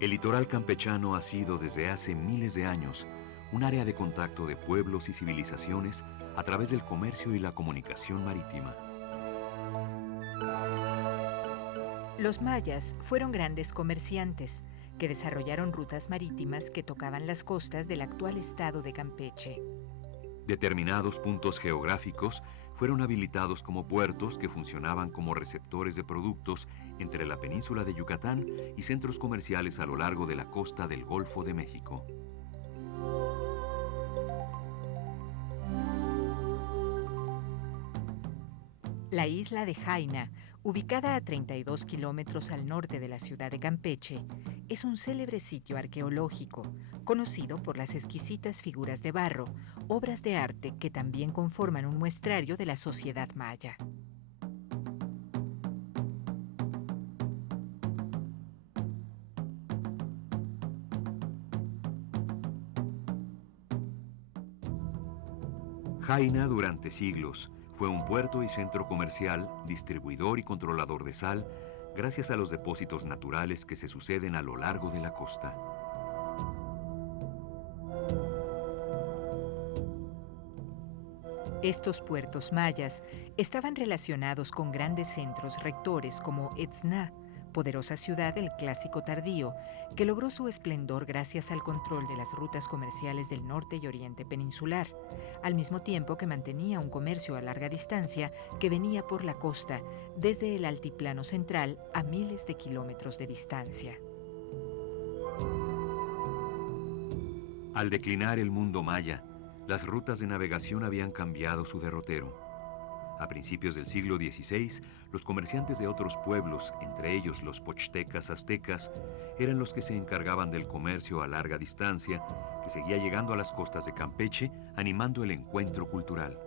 El litoral campechano ha sido desde hace miles de años un área de contacto de pueblos y civilizaciones a través del comercio y la comunicación marítima. Los mayas fueron grandes comerciantes que desarrollaron rutas marítimas que tocaban las costas del actual estado de Campeche. Determinados puntos geográficos fueron habilitados como puertos que funcionaban como receptores de productos entre la península de Yucatán y centros comerciales a lo largo de la costa del Golfo de México. La isla de Jaina, ubicada a 32 kilómetros al norte de la ciudad de Campeche, es un célebre sitio arqueológico, conocido por las exquisitas figuras de barro, obras de arte que también conforman un muestrario de la sociedad maya. Jaina durante siglos fue un puerto y centro comercial, distribuidor y controlador de sal, gracias a los depósitos naturales que se suceden a lo largo de la costa. Estos puertos mayas estaban relacionados con grandes centros rectores como Etzna, poderosa ciudad del Clásico tardío, que logró su esplendor gracias al control de las rutas comerciales del norte y oriente peninsular, al mismo tiempo que mantenía un comercio a larga distancia que venía por la costa, desde el altiplano central a miles de kilómetros de distancia. Al declinar el mundo maya, las rutas de navegación habían cambiado su derrotero. A principios del siglo XVI, los comerciantes de otros pueblos, entre ellos los pochtecas aztecas, eran los que se encargaban del comercio a larga distancia, que seguía llegando a las costas de Campeche, animando el encuentro cultural.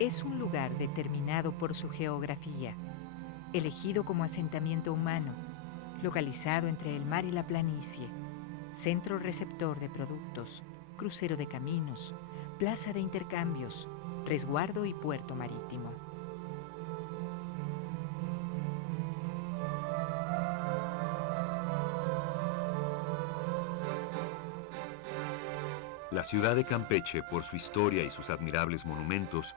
Es un lugar determinado por su geografía, elegido como asentamiento humano, localizado entre el mar y la planicie, centro receptor de productos, crucero de caminos, plaza de intercambios, resguardo y puerto marítimo. La ciudad de Campeche, por su historia y sus admirables monumentos,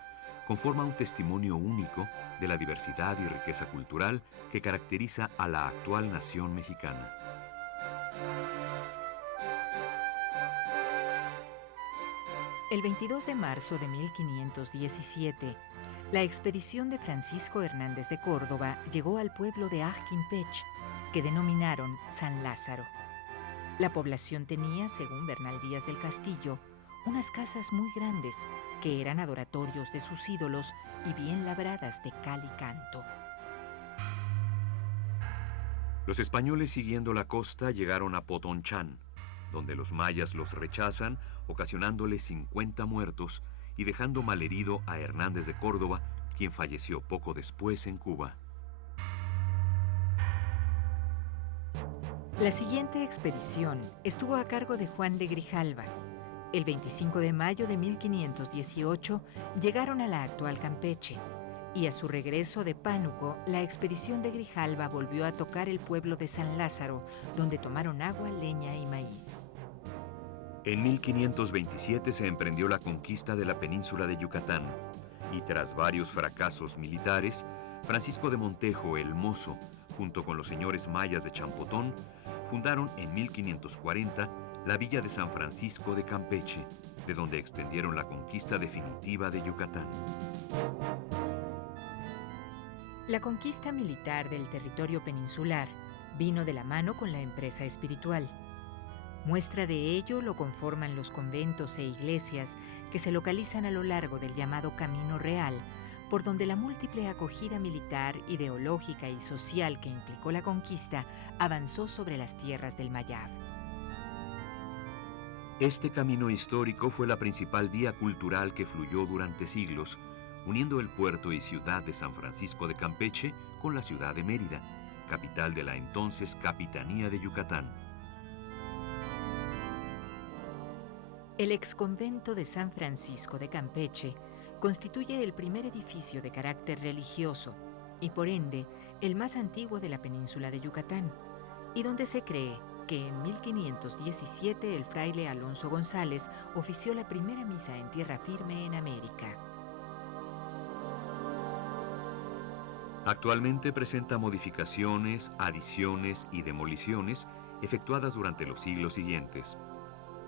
conforma un testimonio único de la diversidad y riqueza cultural que caracteriza a la actual nación mexicana. El 22 de marzo de 1517, la expedición de Francisco Hernández de Córdoba llegó al pueblo de Ajquimpech, que denominaron San Lázaro. La población tenía, según Bernal Díaz del Castillo, unas casas muy grandes que eran adoratorios de sus ídolos y bien labradas de cal y canto. Los españoles, siguiendo la costa, llegaron a Potonchán, donde los mayas los rechazan, ocasionándole 50 muertos y dejando malherido a Hernández de Córdoba, quien falleció poco después en Cuba. La siguiente expedición estuvo a cargo de Juan de Grijalva. El 25 de mayo de 1518 llegaron a la actual Campeche, y a su regreso de Pánuco, la expedición de Grijalva volvió a tocar el pueblo de San Lázaro, donde tomaron agua, leña y maíz. En 1527 se emprendió la conquista de la península de Yucatán, y tras varios fracasos militares, Francisco de Montejo el Mozo, junto con los señores mayas de Champotón, fundaron en 1540 la villa de San Francisco de Campeche, de donde extendieron la conquista definitiva de Yucatán. La conquista militar del territorio peninsular vino de la mano con la empresa espiritual. Muestra de ello lo conforman los conventos e iglesias que se localizan a lo largo del llamado Camino Real, por donde la múltiple acogida militar, ideológica y social que implicó la conquista avanzó sobre las tierras del Mayab. Este camino histórico fue la principal vía cultural que fluyó durante siglos, uniendo el puerto y ciudad de San Francisco de Campeche con la ciudad de Mérida, capital de la entonces Capitanía de Yucatán. El exconvento de San Francisco de Campeche constituye el primer edificio de carácter religioso y por ende el más antiguo de la península de Yucatán, y donde se cree que en 1517 el fraile Alonso González ofició la primera misa en tierra firme en América. Actualmente presenta modificaciones, adiciones y demoliciones efectuadas durante los siglos siguientes.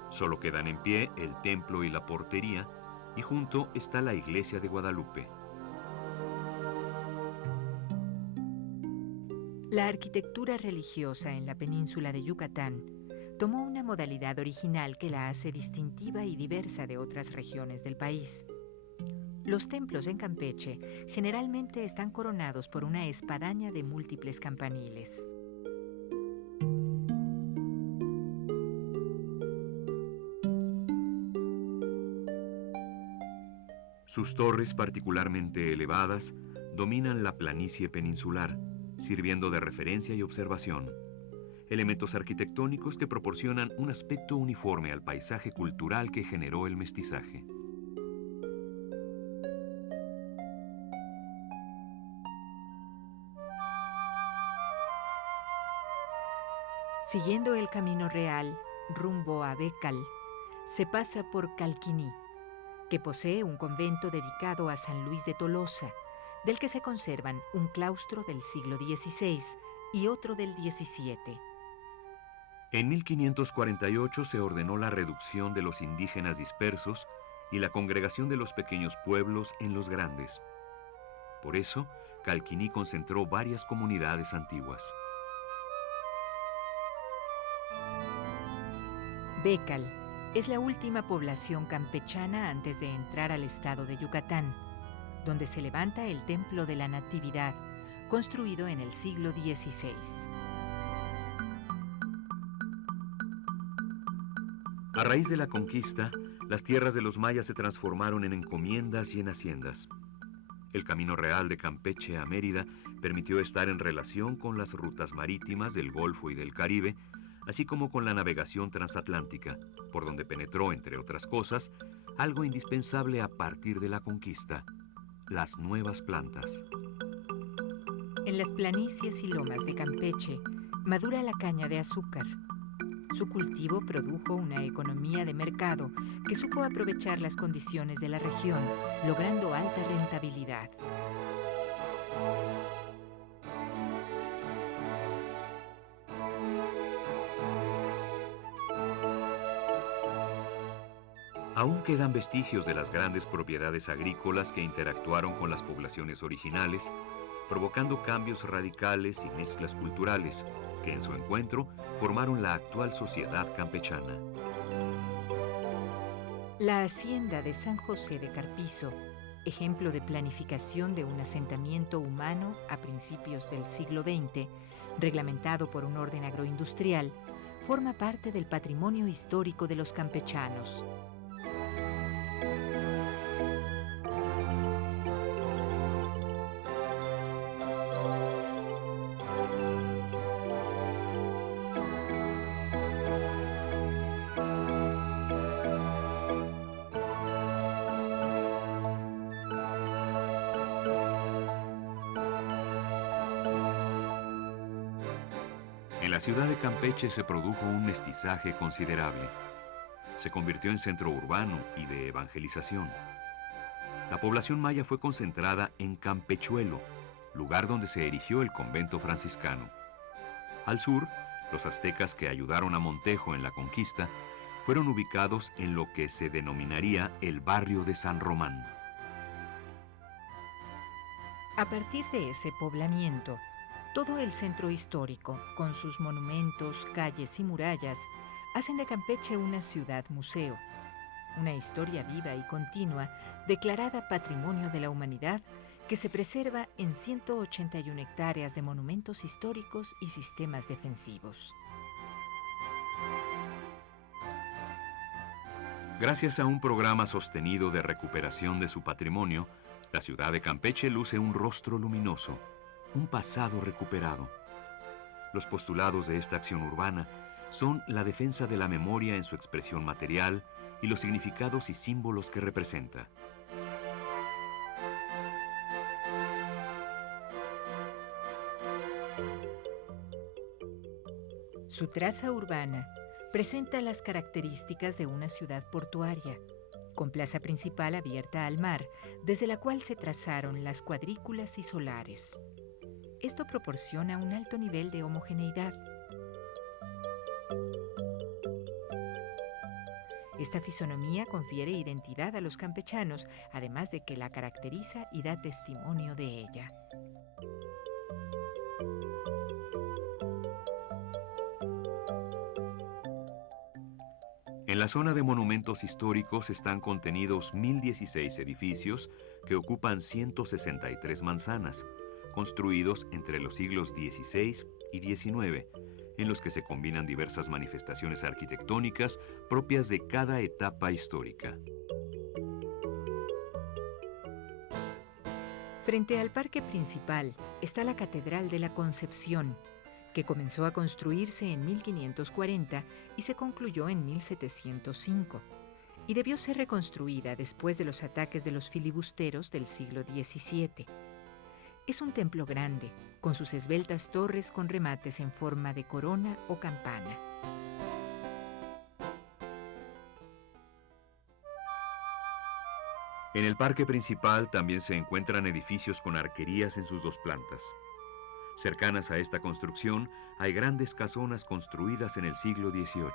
Solo quedan en pie el templo y la portería, y junto está la iglesia de Guadalupe. La arquitectura religiosa en la península de Yucatán tomó una modalidad original que la hace distintiva y diversa de otras regiones del país. Los templos en Campeche generalmente están coronados por una espadaña de múltiples campaniles. Sus torres, particularmente elevadas, dominan la planicie peninsular, sirviendo de referencia y observación. Elementos arquitectónicos que proporcionan un aspecto uniforme al paisaje cultural que generó el mestizaje. Siguiendo el camino real rumbo a Bécal, se pasa por Calquiní, que posee un convento dedicado a San Luis de Tolosa, del que se conservan un claustro del siglo XVI y otro del XVII. En 1548 se ordenó la reducción de los indígenas dispersos y la congregación de los pequeños pueblos en los grandes. Por eso, Calquiní concentró varias comunidades antiguas. Bécal es la última población campechana antes de entrar al estado de Yucatán, donde se levanta el Templo de la Natividad, construido en el siglo XVI. A raíz de la conquista, las tierras de los mayas se transformaron en encomiendas y en haciendas. El camino real de Campeche a Mérida permitió estar en relación con las rutas marítimas del Golfo y del Caribe, así como con la navegación transatlántica, por donde penetró, entre otras cosas, algo indispensable a partir de la conquista: las nuevas plantas. En las planicies y lomas de Campeche madura la caña de azúcar. Su cultivo produjo una economía de mercado que supo aprovechar las condiciones de la región, logrando alta rentabilidad. Aún quedan vestigios de las grandes propiedades agrícolas que interactuaron con las poblaciones originales, provocando cambios radicales y mezclas culturales que en su encuentro formaron la actual sociedad campechana. La hacienda de San José de Carpizo, ejemplo de planificación de un asentamiento humano a principios del siglo XX, reglamentado por un orden agroindustrial, forma parte del patrimonio histórico de los campechanos. En la ciudad de Campeche se produjo un mestizaje considerable. Se convirtió en centro urbano y de evangelización. La población maya fue concentrada en Campechuelo, lugar donde se erigió el convento franciscano. Al sur, los aztecas que ayudaron a Montejo en la conquista fueron ubicados en lo que se denominaría el barrio de San Román. A partir de ese poblamiento, todo el centro histórico, con sus monumentos, calles y murallas, hacen de Campeche una ciudad-museo, una historia viva y continua declarada Patrimonio de la Humanidad que se preserva en 181 hectáreas de monumentos históricos y sistemas defensivos. Gracias a un programa sostenido de recuperación de su patrimonio, la ciudad de Campeche luce un rostro luminoso, un pasado recuperado. Los postulados de esta acción urbana son la defensa de la memoria en su expresión material y los significados y símbolos que representa. Su traza urbana presenta las características de una ciudad portuaria, con plaza principal abierta al mar, desde la cual se trazaron las cuadrículas y solares. Esto proporciona un alto nivel de homogeneidad. Esta fisonomía confiere identidad a los campechanos, además de que la caracteriza y da testimonio de ella. En la zona de monumentos históricos están contenidos 1016 edificios que ocupan 163 manzanas, construidos entre los siglos XVI y XIX, en los que se combinan diversas manifestaciones arquitectónicas propias de cada etapa histórica. Frente al parque principal está la Catedral de la Concepción, que comenzó a construirse en 1540 y se concluyó en 1705, y debió ser reconstruida después de los ataques de los filibusteros del siglo XVII. Es un templo grande, con sus esbeltas torres con remates en forma de corona o campana. En el parque principal también se encuentran edificios con arquerías en sus dos plantas. Cercanas a esta construcción hay grandes casonas construidas en el siglo XVIII.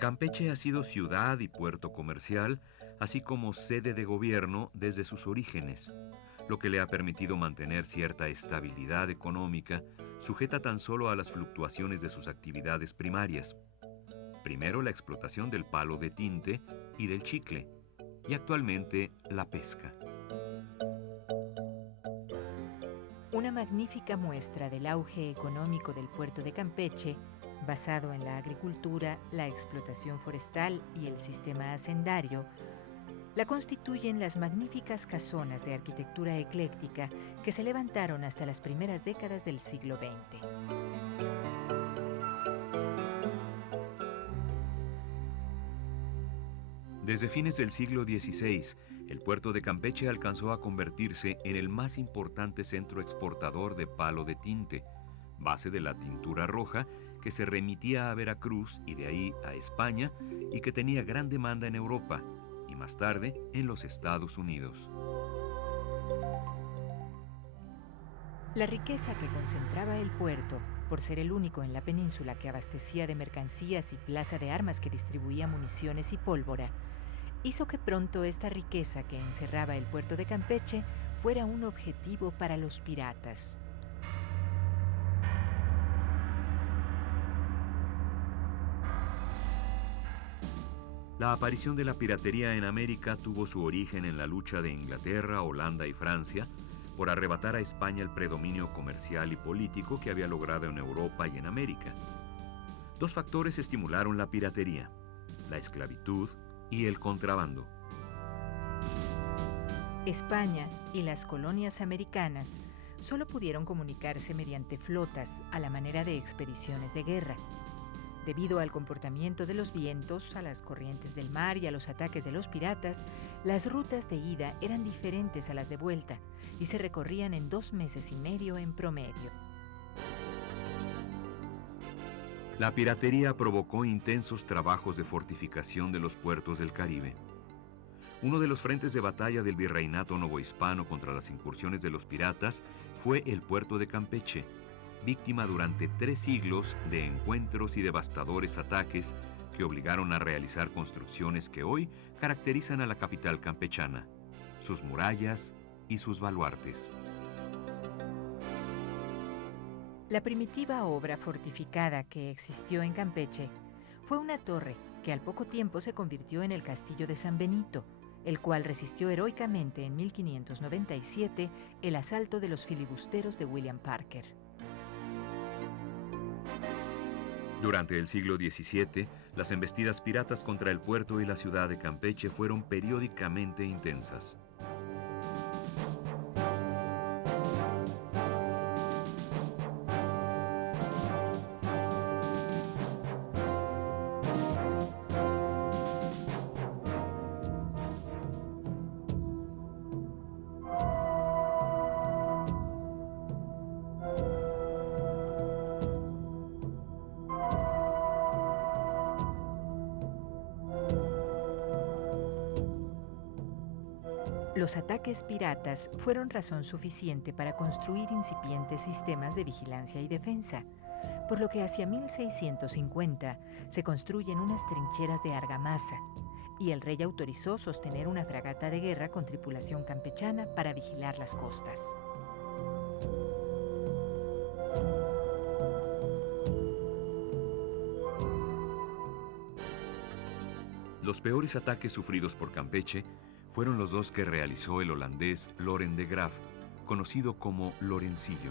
Campeche ha sido ciudad y puerto comercial, así como sede de gobierno desde sus orígenes, lo que le ha permitido mantener cierta estabilidad económica, sujeta tan solo a las fluctuaciones de sus actividades primarias. Primero la explotación del palo de tinte y del chicle, y actualmente la pesca. Una magnífica muestra del auge económico del puerto de Campeche, basado en la agricultura, la explotación forestal y el sistema hacendario, la constituyen las magníficas casonas de arquitectura ecléctica que se levantaron hasta las primeras décadas del siglo XX. Desde fines del siglo XVI, el puerto de Campeche alcanzó a convertirse en el más importante centro exportador de palo de tinte, base de la tintura roja que se remitía a Veracruz y de ahí a España y que tenía gran demanda en Europa y más tarde en los Estados Unidos. La riqueza que concentraba el puerto, por ser el único en la península que abastecía de mercancías y plaza de armas que distribuía municiones y pólvora, hizo que pronto esta riqueza que encerraba el puerto de Campeche fuera un objetivo para los piratas. La aparición de la piratería en América tuvo su origen en la lucha de Inglaterra, Holanda y Francia por arrebatar a España el predominio comercial y político que había logrado en Europa y en América. Dos factores estimularon la piratería: la esclavitud y el contrabando. España y las colonias americanas solo pudieron comunicarse mediante flotas a la manera de expediciones de guerra. Debido al comportamiento de los vientos, a las corrientes del mar y a los ataques de los piratas, las rutas de ida eran diferentes a las de vuelta y se recorrían en 2 meses y medio en promedio. La piratería provocó intensos trabajos de fortificación de los puertos del Caribe. Uno de los frentes de batalla del virreinato novohispano contra las incursiones de los piratas fue el puerto de Campeche, víctima durante 3 siglos de encuentros y devastadores ataques que obligaron a realizar construcciones que hoy caracterizan a la capital campechana, sus murallas y sus baluartes. La primitiva obra fortificada que existió en Campeche fue una torre que al poco tiempo se convirtió en el castillo de San Benito, el cual resistió heroicamente en 1597 el asalto de los filibusteros de William Parker. Durante el siglo XVII, las embestidas piratas contra el puerto y la ciudad de Campeche fueron periódicamente intensas. Los ataques piratas fueron razón suficiente para construir incipientes sistemas de vigilancia y defensa, por lo que hacia 1650 se construyen unas trincheras de argamasa y el rey autorizó sostener una fragata de guerra con tripulación campechana para vigilar las costas. Los peores ataques sufridos por Campeche fueron los dos que realizó el holandés Loren de Graaf, conocido como Lorencillo.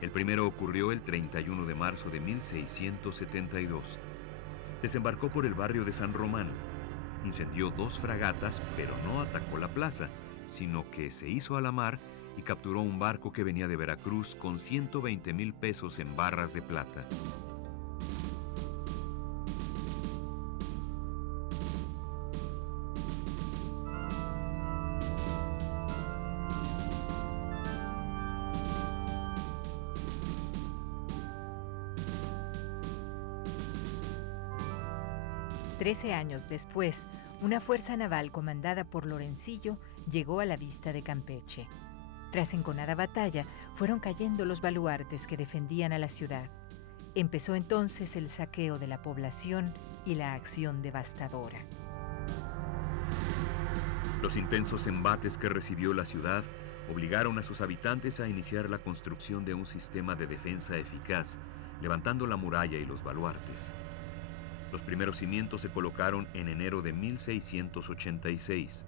El primero ocurrió el 31 de marzo de 1672. Desembarcó por el barrio de San Román, incendió 2 fragatas, pero no atacó la plaza, sino que se hizo a la mar y capturó un barco que venía de Veracruz con 120,000 pesos en barras de plata. Trece años después, una fuerza naval comandada por Lorencillo llegó a la vista de Campeche. Tras enconada batalla, fueron cayendo los baluartes que defendían a la ciudad. Empezó entonces el saqueo de la población y la acción devastadora. Los intensos embates que recibió la ciudad obligaron a sus habitantes a iniciar la construcción de un sistema de defensa eficaz, levantando la muralla y los baluartes. Los primeros cimientos se colocaron en enero de 1686.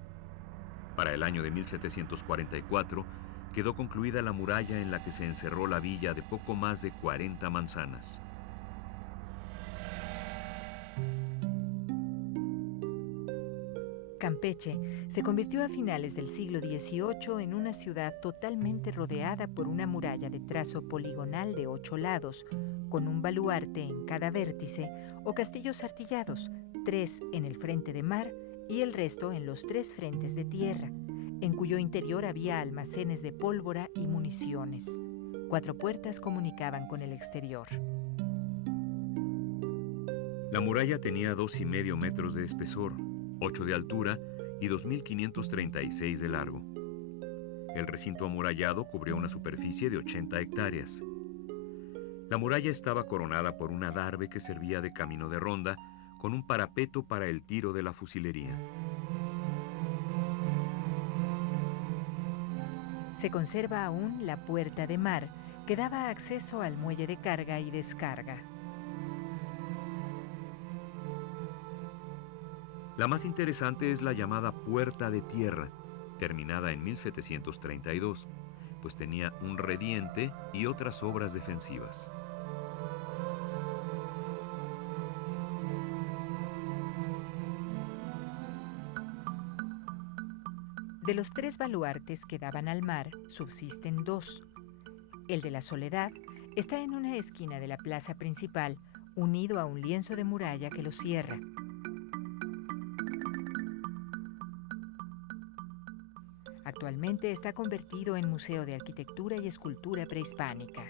Para el año de 1744 quedó concluida la muralla en la que se encerró la villa de poco más de 40 manzanas. Campeche se convirtió a finales del siglo XVIII en una ciudad totalmente rodeada por una muralla de trazo poligonal de 8 lados, con un baluarte en cada vértice o castillos artillados, 3 en el frente de mar y el resto en los 3 frentes de tierra, en cuyo interior había almacenes de pólvora y municiones. 4 puertas comunicaban con el exterior. La muralla tenía 2,5 metros de espesor, 8 de altura y 2.536 de largo. El recinto amurallado cubrió una superficie de 80 hectáreas. La muralla estaba coronada por un adarve que servía de camino de ronda, con un parapeto para el tiro de la fusilería. Se conserva aún la puerta de mar, que daba acceso al muelle de carga y descarga. La más interesante es la llamada Puerta de Tierra, terminada en 1732, pues tenía un rediente y otras obras defensivas. De los 3 baluartes que daban al mar, subsisten 2. El de la Soledad está en una esquina de la plaza principal, unido a un lienzo de muralla que lo cierra. Actualmente está convertido en Museo de Arquitectura y Escultura Prehispánica.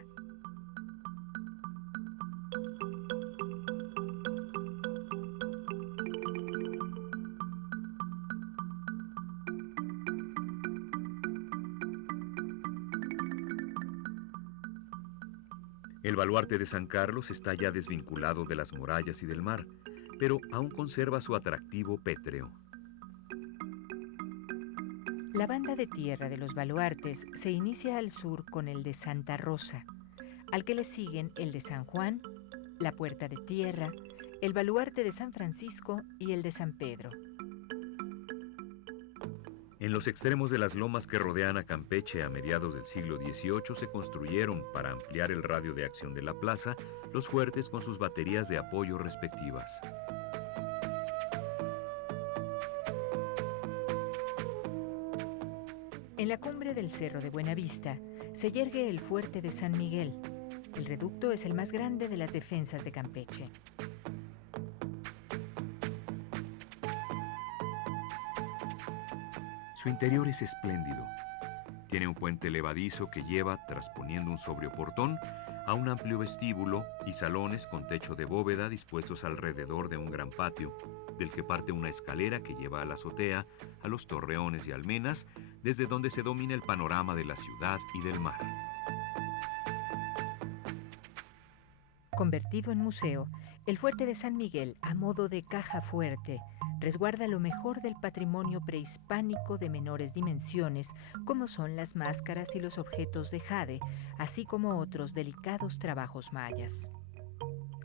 El baluarte de San Carlos está ya desvinculado de las murallas y del mar, pero aún conserva su atractivo pétreo. La banda de tierra de los baluartes se inicia al sur con el de Santa Rosa, al que le siguen el de San Juan, la Puerta de Tierra, el baluarte de San Francisco y el de San Pedro. En los extremos de las lomas que rodean a Campeche a mediados del siglo XVIII se construyeron, para ampliar el radio de acción de la plaza, los fuertes con sus baterías de apoyo respectivas. En la cumbre del Cerro de Buenavista se yergue el Fuerte de San Miguel. El reducto es el más grande de las defensas de Campeche. Su interior es espléndido. Tiene un puente levadizo que lleva, trasponiendo un sobrio portón, a un amplio vestíbulo y salones con techo de bóveda dispuestos alrededor de un gran patio, del que parte una escalera que lleva a la azotea, a los torreones y almenas, desde donde se domina el panorama de la ciudad y del mar. Convertido en museo, el fuerte de San Miguel, a modo de caja fuerte, resguarda lo mejor del patrimonio prehispánico de menores dimensiones, como son las máscaras y los objetos de jade, así como otros delicados trabajos mayas.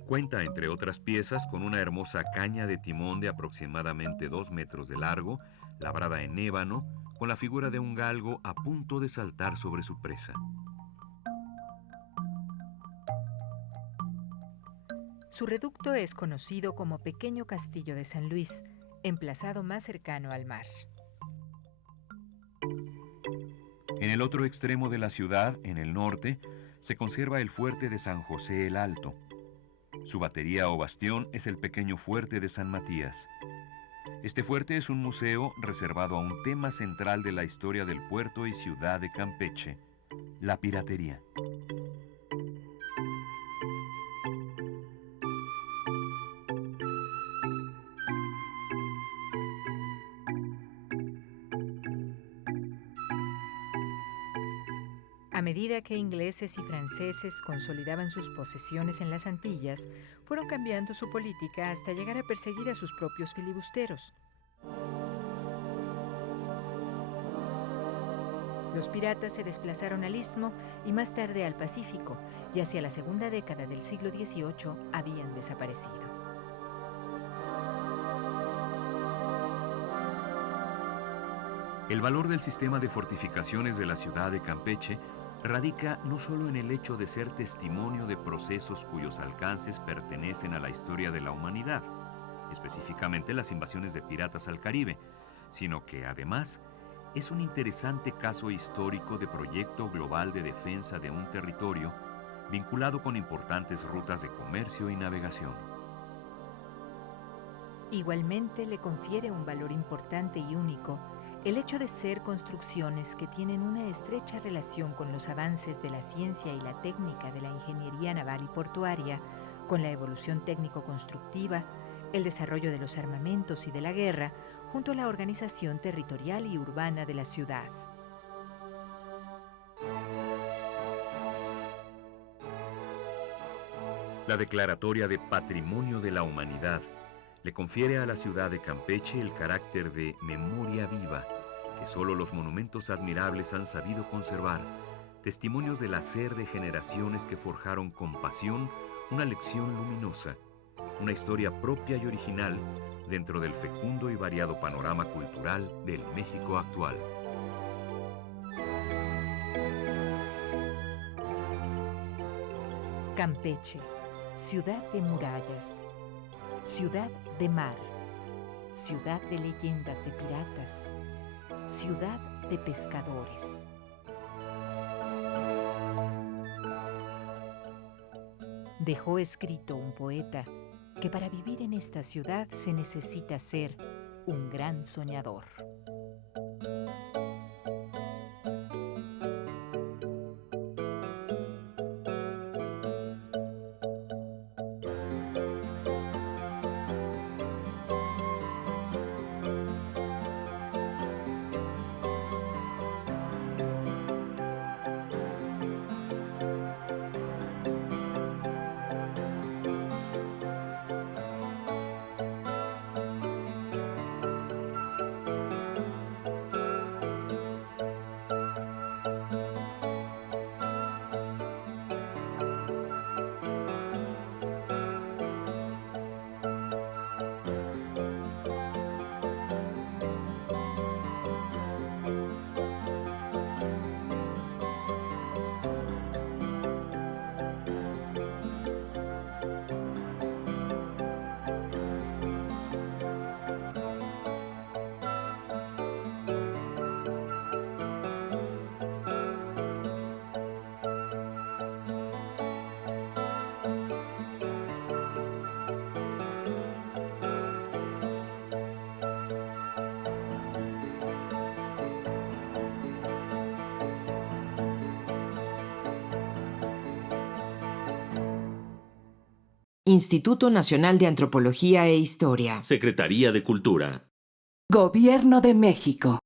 Cuenta, entre otras piezas, con una hermosa caña de timón de aproximadamente 2 metros de largo, labrada en ébano, con la figura de un galgo a punto de saltar sobre su presa. Su reducto es conocido como Pequeño Castillo de San Luis, emplazado más cercano al mar. En el otro extremo de la ciudad, en el norte, se conserva el fuerte de San José el Alto. Su batería o bastión es el pequeño fuerte de San Matías. Este fuerte es un museo reservado a un tema central de la historia del puerto y ciudad de Campeche, la piratería. A medida que ingleses y franceses consolidaban sus posesiones en las Antillas, fueron cambiando su política hasta llegar a perseguir a sus propios filibusteros. Los piratas se desplazaron al Istmo y más tarde al Pacífico, y hacia la segunda década del siglo XVIII habían desaparecido. El valor del sistema de fortificaciones de la ciudad de Campeche radica no solo en el hecho de ser testimonio de procesos cuyos alcances pertenecen a la historia de la humanidad, específicamente las invasiones de piratas al Caribe, sino que además es un interesante caso histórico de proyecto global de defensa de un territorio vinculado con importantes rutas de comercio y navegación. Igualmente le confiere un valor importante y único el hecho de ser construcciones que tienen una estrecha relación con los avances de la ciencia y la técnica de la ingeniería naval y portuaria, con la evolución técnico-constructiva, el desarrollo de los armamentos y de la guerra, junto a la organización territorial y urbana de la ciudad. La declaratoria de Patrimonio de la Humanidad le confiere a la ciudad de Campeche el carácter de memoria viva, que solo los monumentos admirables han sabido conservar, testimonios del hacer de generaciones que forjaron con pasión una lección luminosa, una historia propia y original dentro del fecundo y variado panorama cultural del México actual. Campeche, ciudad de murallas, ciudad de mar, ciudad de leyendas de piratas, ciudad de pescadores. Dejó escrito un poeta que para vivir en esta ciudad se necesita ser un gran soñador. Instituto Nacional de Antropología e Historia. Secretaría de Cultura. Gobierno de México.